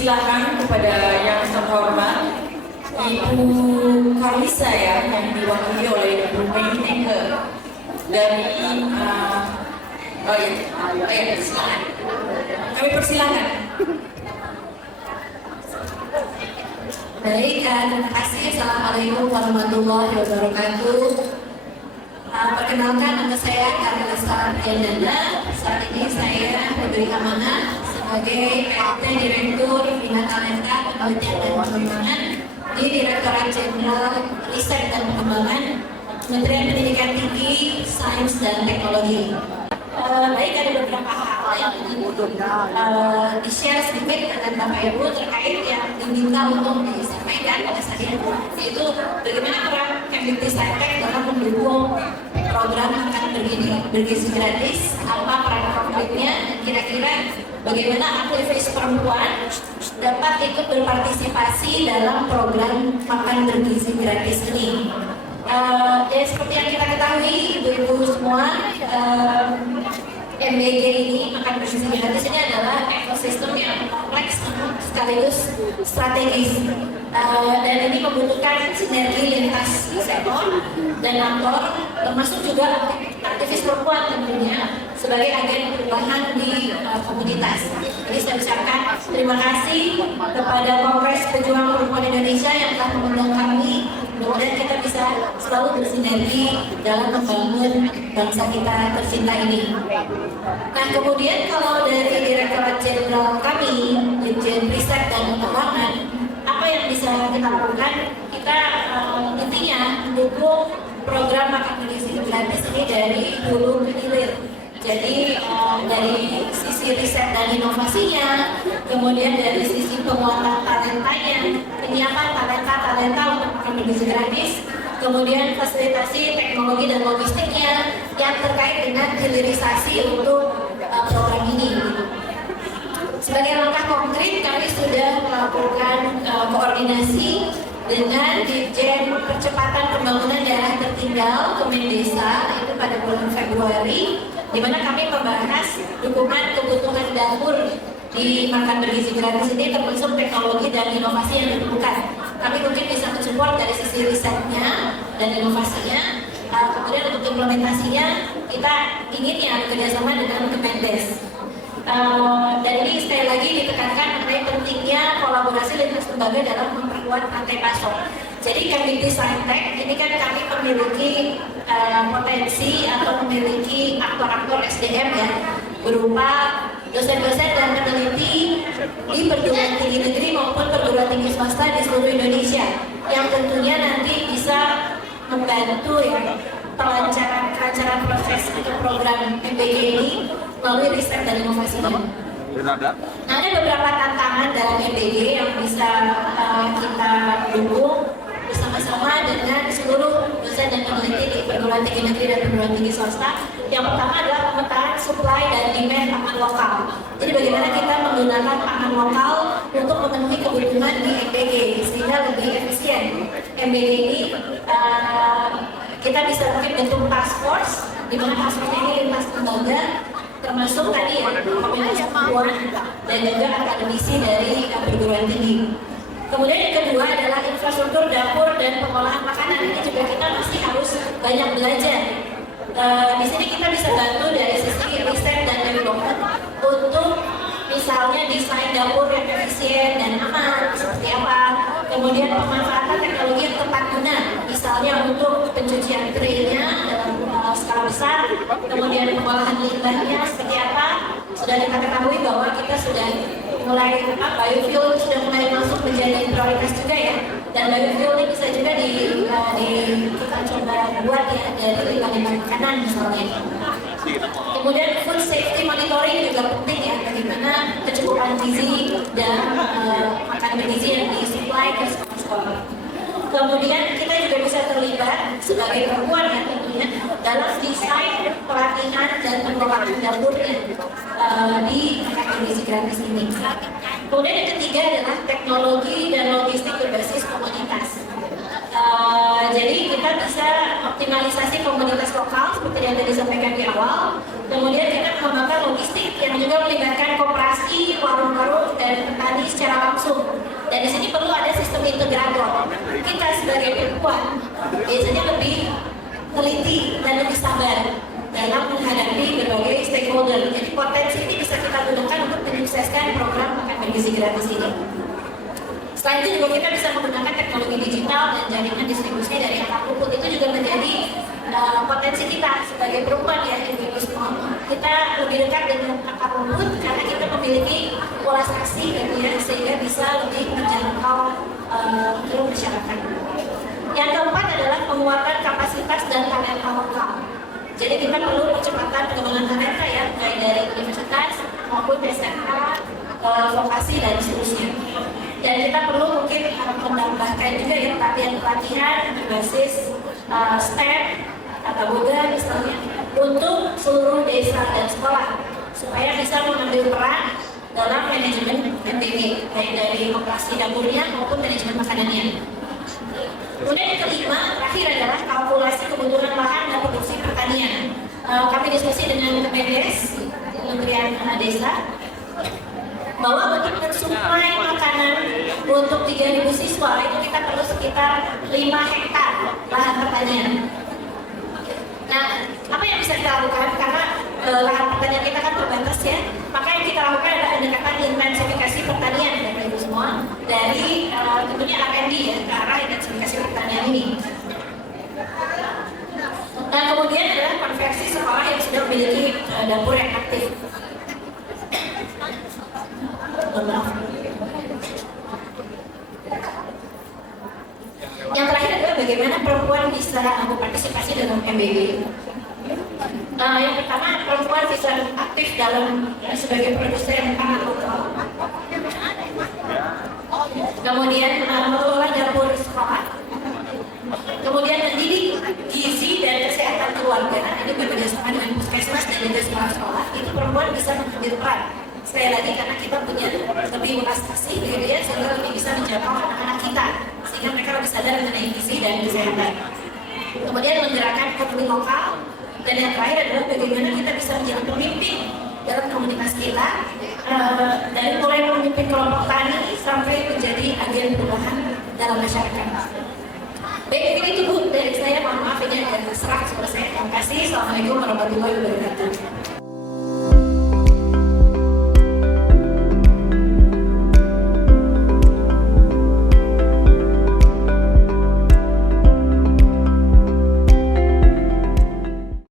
persilahkan kepada yang terhormat Ibu Karlisa ya, yang diwakili oleh Ibu Meinteke dari silakan. Kami persilahkan. Baik, terima kasih. Assalamualaikum warahmatullahi wabarakatuh. Perkenalkan, nama saya Karlisa Hendana. Saat ini saya diberi amanah sebagai PLT Direktur Bina Talenta Penelitian dan Pengembangan di Direktorat Jenderal Riset dan Pengembangan Kementerian Pendidikan Tinggi, Sains dan Teknologi. Baik, ada beberapa hal yang ingin di-share sedikit dengan Bapak Ibu terkait yang diminta untuk disampaikan pada saat ini, yaitu bagaimana peran Kemdikti-Saintek dalam mendukung program makan bergizi gratis, apa peran konkretnya, kira-kira bagaimana aktivis perempuan dapat ikut berpartisipasi dalam program makan bergizi gratis ini. Ya, seperti yang kita ketahui, ibu-ibu semua, MBG ini, makan bergizi gratis ini adalah ekosistem yang kompleks sekaligus strategis, dan ini membutuhkan sinergi lintas sektor dan aktor, termasuk juga aktivis perempuan tentunya sebagai agen perubahan di komunitas. Jadi saya ucapkan terima kasih kepada Kongres Pejuang Perempuan Indonesia yang telah mengundang kami. Kemudian kita bisa selalu bersinergi dalam membangun bangsa kita tercinta ini. Nah, kemudian kalau dari Direktorat Jenderal kami, Dirjen Riset dan Pengembangan, apa yang bisa kita lakukan? Kita intinya mendukung program makan bergizi gratis ini dari hulu ke hilir. Jadi dari sisi riset dan inovasinya, kemudian dari sisi penguatan talentanya, penyiapan talenta untuk makan bergizi gratis, kemudian fasilitasi teknologi dan logistiknya yang terkait dengan hilirisasi untuk program ini. Sebagai langkah konkret, kami sudah melakukan koordinasi dengan Dirjen Percepatan Pembangunan Daerah Tertinggal Kemendesa itu pada bulan Februari, di mana kami membahas dukungan kebutuhan dapur di makan bergizi gratis ini, termasuk teknologi dan inovasi yang diperlukan. Kami mungkin bisa mensupport dari sisi risetnya dan inovasinya. Kemudian untuk implementasinya kita ingin ya bekerjasama dengan Kemendes. Dan ini sekali lagi ditekankan mengenai pentingnya kolaborasi lintas lembaga dalam memperkuat rantai pasok. Jadi Kemdikti-Saintek ini kan kami memiliki potensi atau memiliki aktor-aktor SDM ya, berupa dosen-dosen dan peneliti di perguruan tinggi negeri maupun perguruan tinggi swasta di seluruh Indonesia, yang tentunya nanti bisa membantu ya kelancaran proses atau program MBG ini melalui riset dan inovasinya. Nah, ada beberapa tantangan dalam MBG yang bisa kita dukung bersama-sama dengan seluruh dosen dan peneliti di perguruan tinggi negeri dan perguruan tinggi swasta. Yang pertama adalah pemetaan supply dan demand pangan lokal. Jadi bagaimana kita menggunakan pangan lokal untuk memenuhi kebutuhan di MBG sehingga lebih efisien. MBG ini kita bisa mungkin bentuk task force, di mana task force ini lintas lembaga, termasuk tadi ya komunitas perempuan dan juga akademisi dari perguruan tinggi. Kemudian yang kedua adalah infrastruktur dapur dan pengolahan makanan. Ini juga kita masih harus banyak belajar. Di sini kita bisa bantu dari sisi riset dan development untuk misalnya desain dapur yang efisien dan aman seperti apa. Kemudian pemanfaatan teknologi yang tepat guna, misalnya untuk pencucian traynya dalam skala besar. Kemudian pengolahan limbahnya seperti apa. Sudah kita ketahui bahwa kita sudah mulai biofuel sudah mulai masuk menjadi prioritas juga ya, dan biofuel ini bisa juga kita coba buat ya dari limbah makanan misalnya. Kemudian food safety monitoring juga penting ya, bagaimana kecukupan gizi dan makan bergizi yang disuplai ke sekolah. Kemudian kita juga bisa terlibat sebagai perempuan ya tentunya dalam desain pelatihan dan pengelolaan dapurnya di makan bergizi gratis ini. Kemudian yang ketiga adalah teknologi dan logistik berbasis komunitas. Jadi kita bisa optimalisasi komunitas lokal seperti yang tadi disampaikan di awal. Kemudian kita mengembangkan logistik yang juga melibatkan koperasi, warung-warung dan petani secara langsung Dan di sini perlu ada sistem integrator. Kita sebagai perempuan biasanya lebih teliti dan lebih sabar dalam menghadapi berbagai stakeholder. Jadi potensi ini bisa kita gunakan untuk menyukseskan program makan bergizi gratis ini. Selain itu juga kita bisa menggunakan teknologi digital dan jaringan distribusi dari akar rumput. Itu juga menjadi potensi kita sebagai perempuan ya, individu semua. Kita lebih dekat dengan akar rumput karena kita memiliki pola saksi gitu ya, sehingga bisa lebih menjangkau seluruh masyarakat. Yang keempat adalah penguatan kapasitas dan talenta lokal. Jadi kita perlu percepatan pengembangan talenta ya, baik dari universitas maupun SMK, vokasi dan seterusnya. Dan kita perlu mungkin menambahkan juga ya pelatihan berbasis STEM atau boga misalnya untuk seluruh desa dan sekolah supaya bisa mengambil peran dalam manajemen MBG baik dari operasi dapurnya maupun manajemen makanannya. Kemudian yang kelima terakhir adalah kalkulasi kebutuhan lahan dan produksi pertanian. Kami diskusi dengan Kemendes Kementerian Desa bahwa untuk mensuplai makanan untuk 3.000 siswa itu kita perlu sekitar 5 hektar lahan pertanian. Nah, apa yang bisa kita lakukan? Karena lahan pertanian kita kan terbatas ya, maka yang kita lakukan adalah pendekatan intensifikasi pertanian Bapak Ibu semua dari tentunya R&D ya, ke arah intensifikasi pertanian ini. Dan kemudian adalah konversi sekolah yang sudah memiliki dapur yang aktif. Yang terakhir adalah bagaimana perempuan bisa berpartisipasi dalam MBG. Yang pertama, perempuan bisa aktif dalam sebagai produsen pangan lokal. Kemudian mengelola dapur sekolah. Kemudian mendidik gizi dan kesehatan keluarga. Ini bekerjasama dengan puskesmas dan juga sekolah-sekolah. Itu perempuan bisa mengambil peran. Sekali lagi karena kita punya lebih luas kasih, gitu ya, sehingga lebih bisa menjangkau anak-anak kita, sehingga mereka lebih sadar mengenai gizi dan kesehatan. Kemudian menggerakkan ekonomi lokal, dan yang terakhir adalah bagaimana kita bisa menjadi pemimpin dalam komunitas kita, dari mulai memimpin kelompok tani sampai menjadi agen perubahan dalam masyarakat. Baik, itu Bu dari saya. Mohon maaf ini ada serak suara saya. Terima kasih. Assalamualaikum warahmatullahi wabarakatuh.